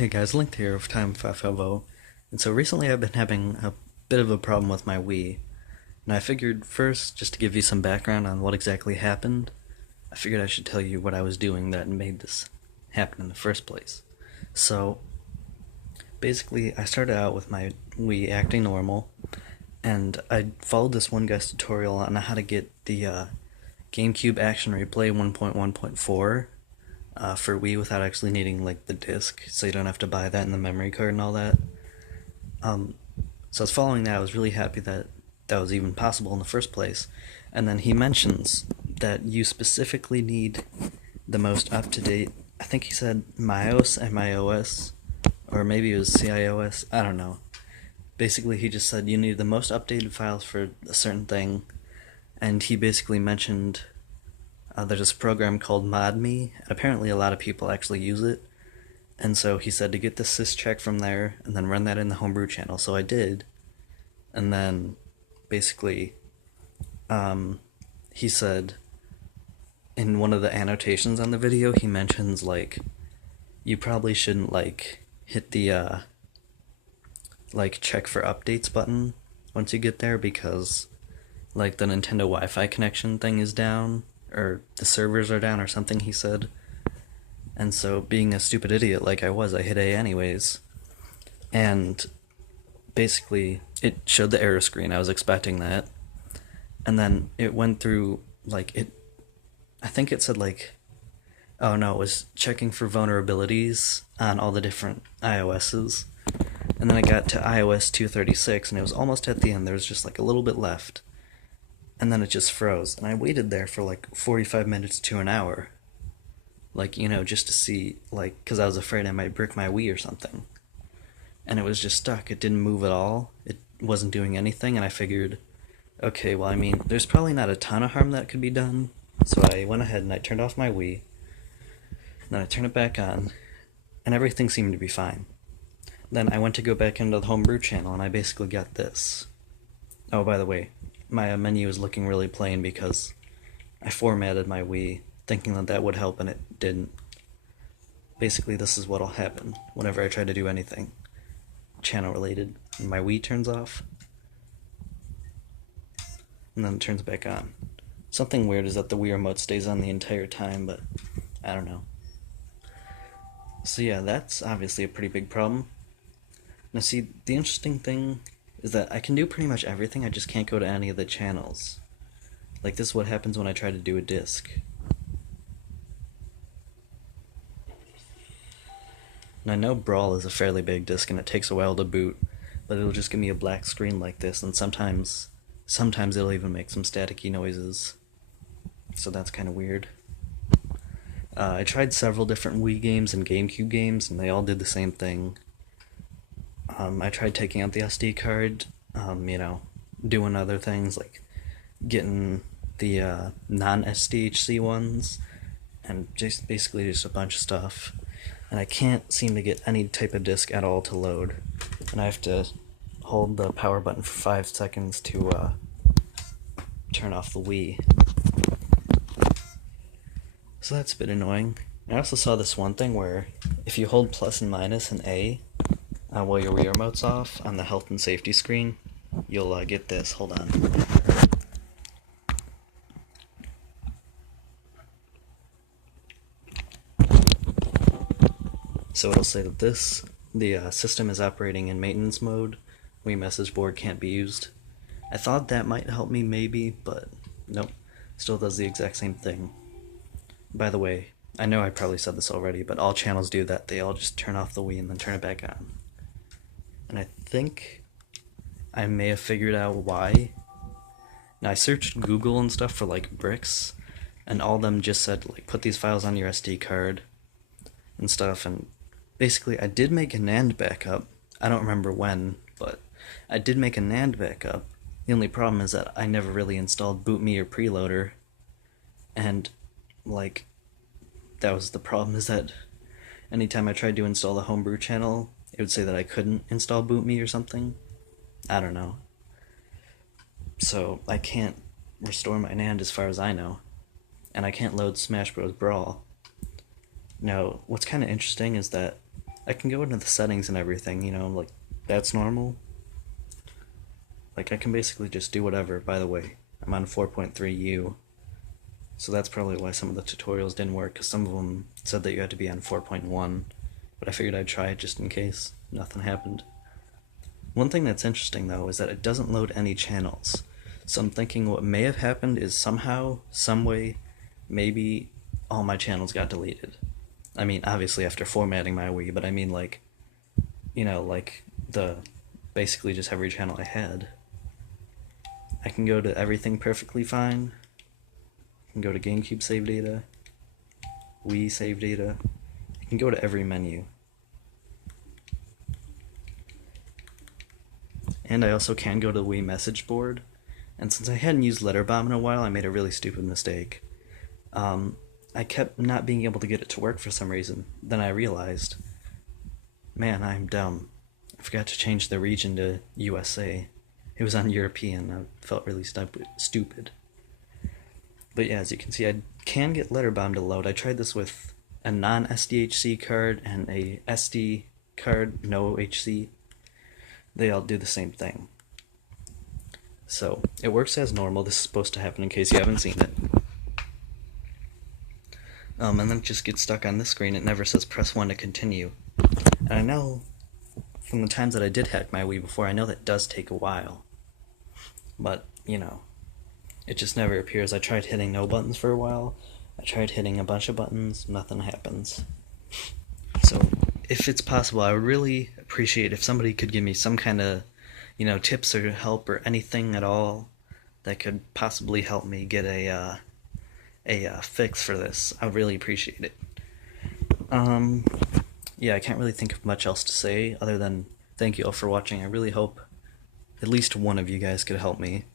Hey guys, Linked here of Time550. And so recently I've been having a bit of a problem with my Wii. And I figured first, just to give you some background on what exactly happened, I figured I should tell you what I was doing that made this happen in the first place. So, basically, I started out with my Wii acting normal, and I followed this one guy's tutorial on how to get the GameCube Action Replay 1.1.4 for Wii without actually needing like the disc, so you don't have to buy that and the memory card and all that. Um, so I was following that. I was really happy that that was even possible in the first place. And then he mentions that you specifically need the most up to date. I think he said MIOS, MIOS, or maybe it was CIOS. I don't know. Basically, he just said you need the most updated files for a certain thing, and he basically mentioned there's this program called ModMe. Apparently, a lot of people actually use it, and so he said to get the syscheck from there and then run that in the homebrew channel. So I did, and then basically, he said in one of the annotations on the video, he mentions like you probably shouldn't like hit the like check for updates button once you get there because like the Nintendo Wi-Fi connection thing is down or the servers are down or something, he said. And so being a stupid idiot like I was, I hit A anyways. And basically it showed the error screen. I was expecting that. And then it went through like it I think it said like oh no, it was checking for vulnerabilities on all the different iOS's. And then I got to iOS 236 and it was almost at the end. There was just like a little bit left. And then it just froze. And I waited there for like 45 minutes to an hour. Like, you know, just to see, like, because I was afraid I might brick my Wii or something. And it was just stuck. It didn't move at all. It wasn't doing anything. And I figured, okay, well, I mean, there's probably not a ton of harm that could be done. So I went ahead and I turned off my Wii. Then I turned it back on. And everything seemed to be fine. Then I went to go back into the homebrew channel and I basically got this. Oh, by the way, my menu is looking really plain because I formatted my Wii thinking that that would help and it didn't. Basically, this is what'll happen whenever I try to do anything channel related. My Wii turns off and then it turns back on. Something weird is that the Wii remote stays on the entire time, but I don't know. So yeah, that's obviously a pretty big problem. Now see, the interesting thing is that I can do pretty much everything, I just can't go to any of the channels. Like this is what happens when I try to do a disc. And I know Brawl is a fairly big disc and it takes a while to boot, but it'll just give me a black screen like this, and sometimes it'll even make some staticky noises. So that's kind of weird. I tried several different Wii games and GameCube games, and they all did the same thing. I tried taking out the SD card, you know, doing other things like getting the non-SDHC ones, and just basically just a bunch of stuff. And I can't seem to get any type of disc at all to load. And I have to hold the power button for 5 seconds to turn off the Wii. So that's a bit annoying. I also saw this one thing where if you hold plus and minus and A while your Wii remote's off on the health and safety screen, you'll get this. Hold on. So it'll say that the system is operating in maintenance mode. Wii message board can't be used. I thought that might help me maybe, but nope. Still does the exact same thing. By the way, I know I probably said this already, but all channels do that. They all just turn off the Wii and then turn it back on. And I think I may have figured out why. Now I searched Google and stuff for like bricks, and all of them just said like put these files on your SD card and stuff, and basically I did make a NAND backup. I don't remember when, but I did make a NAND backup. The only problem is that I never really installed BootMe or Preloader, and like that was the problem, is that anytime I tried to install the homebrew channel, it would say that I couldn't install BootMe or something. I don't know. So I can't restore my NAND as far as I know, and I can't load Smash Bros. Brawl. Now, what's kind of interesting is that I can go into the settings and everything, you know, like, that's normal. Like, I can basically just do whatever. By the way, I'm on 4.3U, so that's probably why some of the tutorials didn't work, because some of them said that you had to be on 4.1, but I figured I'd try it just in case. Nothing happened. One thing that's interesting, though, is that it doesn't load any channels. So I'm thinking what may have happened is somehow, some way, maybe all my channels got deleted. I mean, obviously after formatting my Wii, but I mean, like, you know, like basically just every channel I had. I can go to everything perfectly fine. I can go to GameCube save data, Wii save data. I can go to every menu. And I also can go to the Wii message board. And since I hadn't used Letterbomb in a while, I made a really stupid mistake. I kept not being able to get it to work for some reason. Then I realized, man, I'm dumb. I forgot to change the region to USA. It was on European. I felt really stupid. But yeah, as you can see, I can get Letterbomb to load. I tried this with a non-SDHC card and a SD card, no HC. They all do the same thing. So, it works as normal. This is supposed to happen in case you haven't seen it. And then it just gets stuck on this screen. It never says press 1 to continue. And I know, from the times that I did hack my Wii before, I know that does take a while. But, you know, it just never appears. I tried hitting no buttons for a while. I tried hitting a bunch of buttons. Nothing happens. So, if it's possible, I would really appreciate if somebody could give me some kind of, you know, tips or help or anything at all that could possibly help me get a fix for this. I would really appreciate it. Yeah, I can't really think of much else to say other than thank you all for watching. I really hope at least one of you guys could help me.